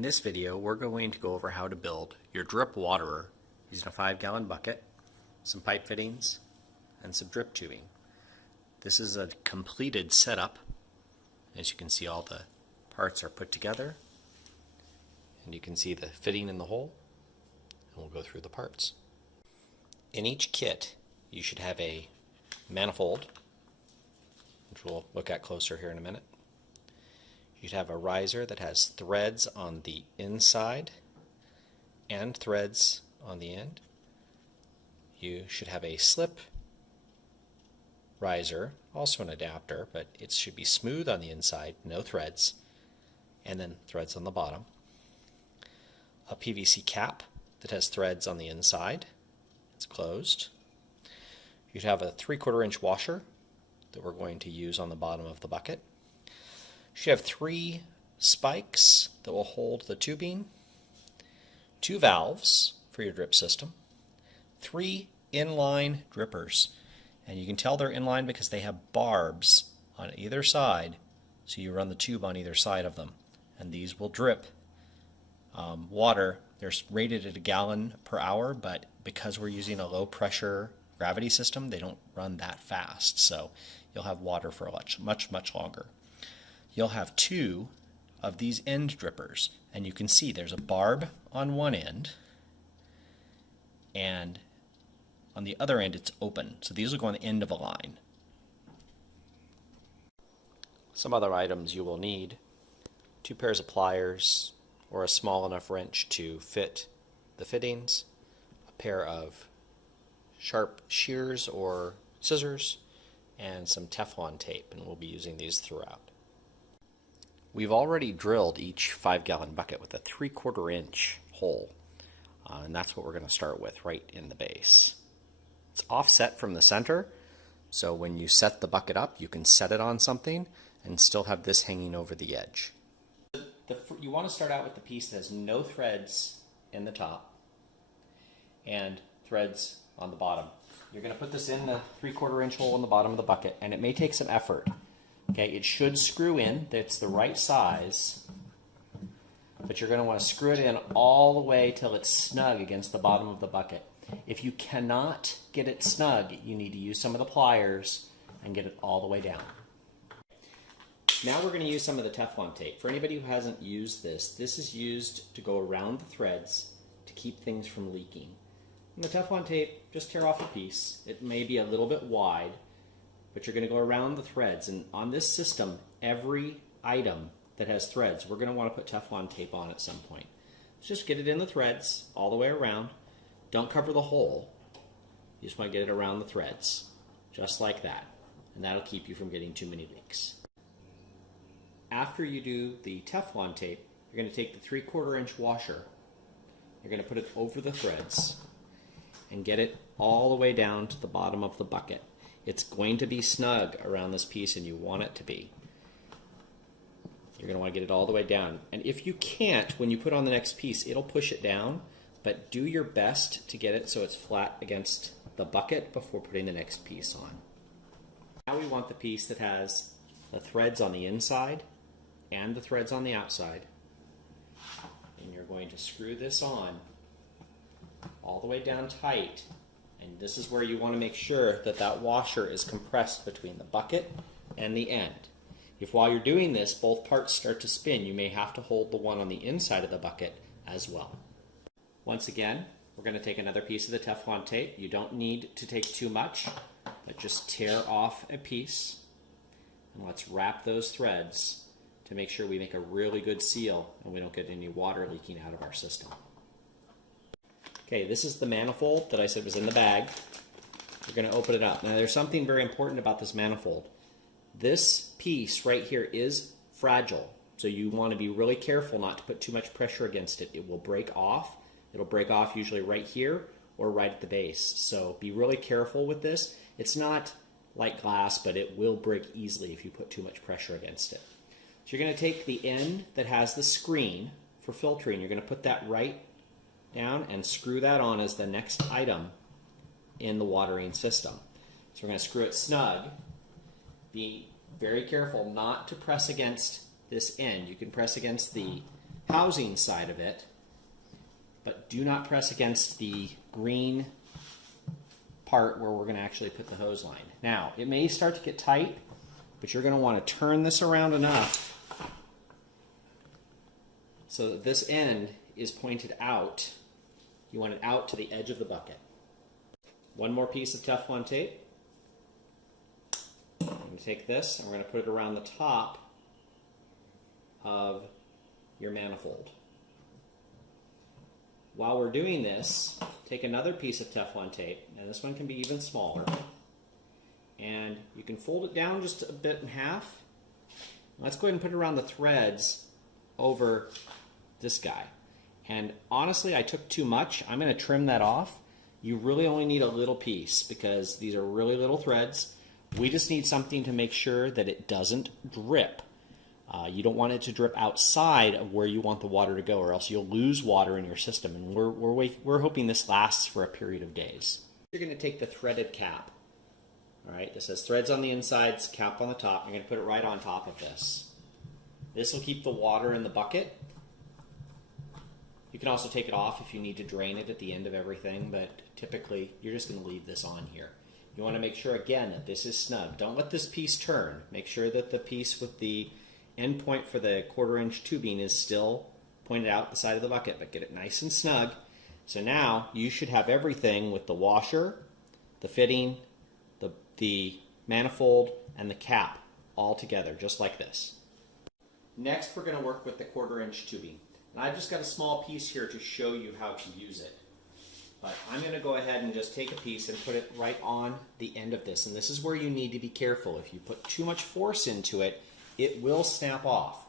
In this video, we're going to go over how to build your drip waterer using a 5-gallon bucket, some pipe fittings, and some drip tubing. This is a completed setup. As you can see, all the parts are put together, and you can see the fitting in the hole, and we'll go through the parts. In each kit, you should have a manifold, which we'll look at closer here in a minute. You'd have a riser that has threads on the inside and threads on the end. You should have a slip riser, also an adapter, but it should be smooth on the inside, no threads, and then threads on the bottom. A PVC cap that has threads on the inside, it's closed. You'd have a 3/4 inch washer that we're going to use on the bottom of the bucket. You should have 3 spikes that will hold the tubing, 2 valves for your drip system, 3 inline drippers, and you can tell they're inline because they have barbs on either side, so you run the tube on either side of them, and these will drip water. They're rated at 1 gallon per hour, but because we're using a low pressure gravity system, they don't run that fast, so you'll have water for much longer. You'll have 2 of these end drippers, and you can see there's a barb on one end, and on the other end it's open, so these will go on the end of a line. Some other items you will need: 2 pairs of pliers or a small enough wrench to fit the fittings, a pair of sharp shears or scissors, and some Teflon tape, and we'll be using these throughout. We've already drilled each 5-gallon bucket with a 3/4 inch hole, and that's what we're going to start with right in the base. It's offset from the center, so when you set the bucket up, you can set it on something and still have this hanging over the edge. You want to start out with the piece that has no threads in the top and threads on the bottom. You're going to put this in the 3/4 inch hole in the bottom of the bucket, and it may take some effort. Okay, it should screw in, that's the right size, but you're going to want to screw it in all the way till it's snug against the bottom of the bucket. If you cannot get it snug, you need to use some of the pliers and get it all the way down. Now we're going to use some of the Teflon tape. For anybody who hasn't used this, this is used to go around the threads to keep things from leaking. And the Teflon tape, just tear off a piece. It may be a little bit wide, but you're going to go around the threads. And on this system, every item that has threads, we're going to want to put Teflon tape on at some point. So just get it in the threads all the way around. Don't cover the hole. You just want to get it around the threads, just like that. And that'll keep you from getting too many leaks. After you do the Teflon tape, you're going to take the 3/4 inch washer. You're going to put it over the threads and get it all the way down to the bottom of the bucket. It's going to be snug around this piece, and you want it to be. You're going to want to get it all the way down. And if you can't, when you put on the next piece, it'll push it down, but do your best to get it so it's flat against the bucket before putting the next piece on. Now we want the piece that has the threads on the inside and the threads on the outside. And you're going to screw this on all the way down tight. And this is where you want to make sure that that washer is compressed between the bucket and the end. If while you're doing this, both parts start to spin, you may have to hold the one on the inside of the bucket as well. Once again, we're going to take another piece of the Teflon tape. You don't need to take too much, but just tear off a piece. And let's wrap those threads to make sure we make a really good seal and we don't get any water leaking out of our system. Okay, this is the manifold that I said was in the bag. We're going to open it up. Now there's something very important about this manifold. This piece right here is fragile, so you want to be really careful not to put too much pressure against it. It will break off. It'll break off usually right here or right at the base. So be really careful with this. It's not like glass, but it will break easily if you put too much pressure against it. So you're going to take the end that has the screen for filtering. You're going to put that right down and screw that on as the next item in the watering system. So we're going to screw it snug. Be very careful not to press against this end. You can press against the housing side of it, but do not press against the green part where we're going to actually put the hose line. Now, it may start to get tight, but you're going to want to turn this around enough so that this end is pointed out. You want it out to the edge of the bucket. One more piece of Teflon tape. I'm going to take this and we're going to put it around the top of your manifold. While we're doing this, take another piece of Teflon tape, and this one can be even smaller, and you can fold it down just a bit in half. Let's go ahead and put it around the threads over this guy. And honestly, I took too much. I'm going to trim that off. You really only need a little piece because these are really little threads. We just need something to make sure that it doesn't drip. You don't want it to drip outside of where you want the water to go, or else you'll lose water in your system. And we're hoping this lasts for a period of days. You're going to take the threaded cap. All right, this has threads on the insides, cap on the top. You're going to put it right on top of this. This will keep the water in the bucket. You can also take it off if you need to drain it at the end of everything, but typically you're just going to leave this on here. You want to make sure, again, that this is snug. Don't let this piece turn. Make sure that the piece with the end point for the 1/4-inch tubing is still pointed out the side of the bucket, but get it nice and snug. So now you should have everything with the washer, the fitting, the manifold, and the cap all together, just like this. Next, we're going to work with the 1/4-inch tubing. And I've just got a small piece here to show you how to use it. But I'm going to go ahead and just take a piece and put it right on the end of this. And this is where you need to be careful. If you put too much force into it, it will snap off.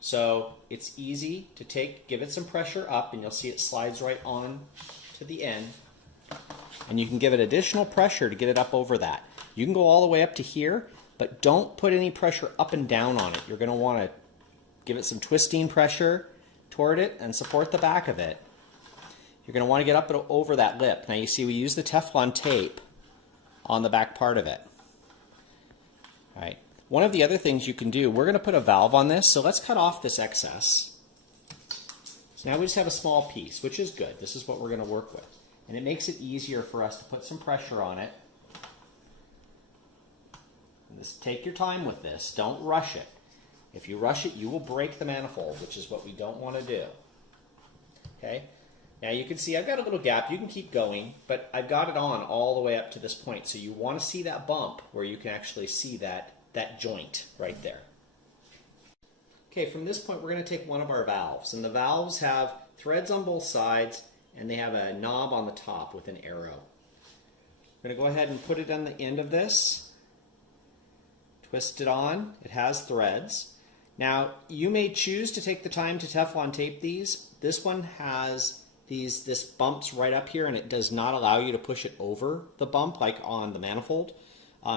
So it's easy to give it some pressure up, and you'll see it slides right on to the end. And you can give it additional pressure to get it up over that. You can go all the way up to here, but don't put any pressure up and down on it. You're going to want to give it some twisting pressure toward it and support the back of it. You're going to want to get up and over that lip. Now you see we use the Teflon tape on the back part of it. All right. One of the other things you can do, we're going to put a valve on this, so let's cut off this excess. So now we just have a small piece, which is good. This is what we're going to work with. And it makes it easier for us to put some pressure on it. And just take your time with this. Don't rush it. If you rush it, you will break the manifold, which is what we don't want to do. Okay? Now you can see I've got a little gap. You can keep going, but I've got it on all the way up to this point. So you want to see that bump where you can actually see that joint right there. Okay, from this point we're going to take one of our valves. And the valves have threads on both sides, and they have a knob on the top with an arrow. I'm going to go ahead and put it on the end of this. Twist it on. It has threads. Now, you may choose to take the time to Teflon tape these. This one has this bumps right up here, and it does not allow you to push it over the bump like on the manifold.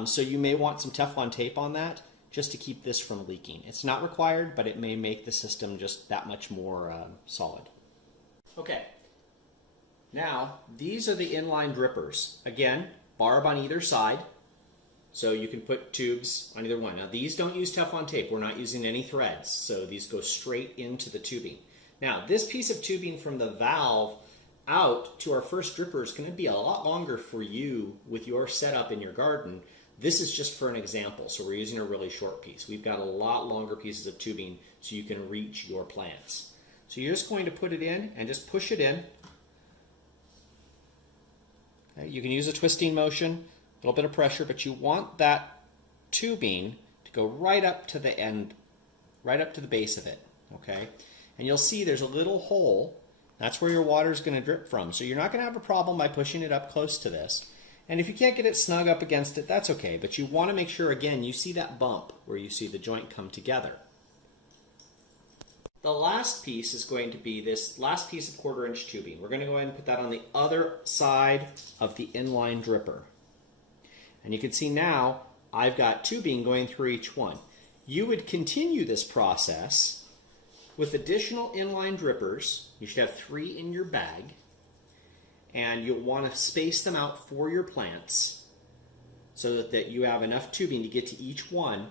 So you may want some Teflon tape on that just to keep this from leaking. It's not required, but it may make the system just that much more solid. Okay. Now, these are the inline drippers. Again, barb on either side. So you can put tubes on either one. Now these don't use Teflon tape. We're not using any threads. So these go straight into the tubing. Now this piece of tubing from the valve out to our first dripper is going to be a lot longer for you with your setup in your garden. This is just for an example. So we're using a really short piece. We've got a lot longer pieces of tubing so you can reach your plants. So you're just going to put it in and just push it in. Okay, you can use a twisting motion. A little bit of pressure, but you want that tubing to go right up to the end, right up to the base of it, okay? And you'll see there's a little hole. That's where your water is going to drip from. So you're not going to have a problem by pushing it up close to this. And if you can't get it snug up against it, that's okay. But you want to make sure, again, you see that bump where you see the joint come together. The last piece is going to be this last piece of 1/4-inch tubing. We're going to go ahead and put that on the other side of the inline dripper. And you can see now I've got tubing going through each one. You would continue this process with additional inline drippers. You should have 3 in your bag. And you'll want to space them out for your plants so that you have enough tubing to get to each one.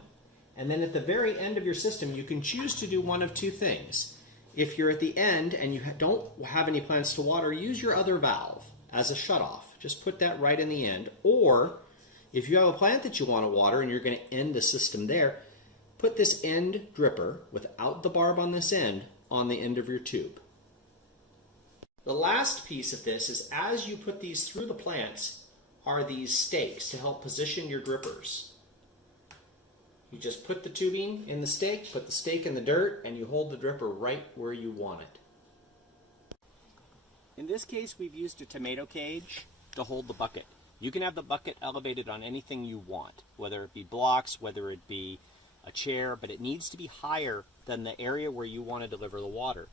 And then at the very end of your system, you can choose to do one of two things. If you're at the end and you don't have any plants to water, use your other valve as a shutoff. Just put that right in the end. Or if you have a plant that you want to water and you're going to end the system there, put this end dripper without the barb on this end on the end of your tube. The last piece of this is, as you put these through the plants, are these stakes to help position your drippers. You just put the tubing in the stake, put the stake in the dirt, and you hold the dripper right where you want it. In this case, we've used a tomato cage to hold the bucket. You can have the bucket elevated on anything you want, whether it be blocks, whether it be a chair, but it needs to be higher than the area where you want to deliver the water.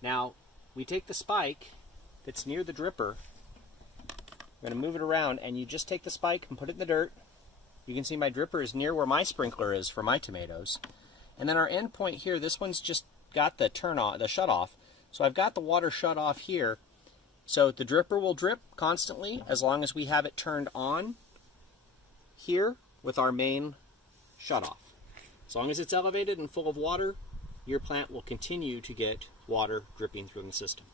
Now, we take the spike that's near the dripper, I'm going to move it around, and you just take the spike and put it in the dirt. You can see my dripper is near where my sprinkler is for my tomatoes. And then our end point here, this one's just got the turn off, the shut off. So I've got the water shut off here. So the dripper will drip constantly as long as we have it turned on here with our main shut off. As long as it's elevated and full of water, your plant will continue to get water dripping through the system.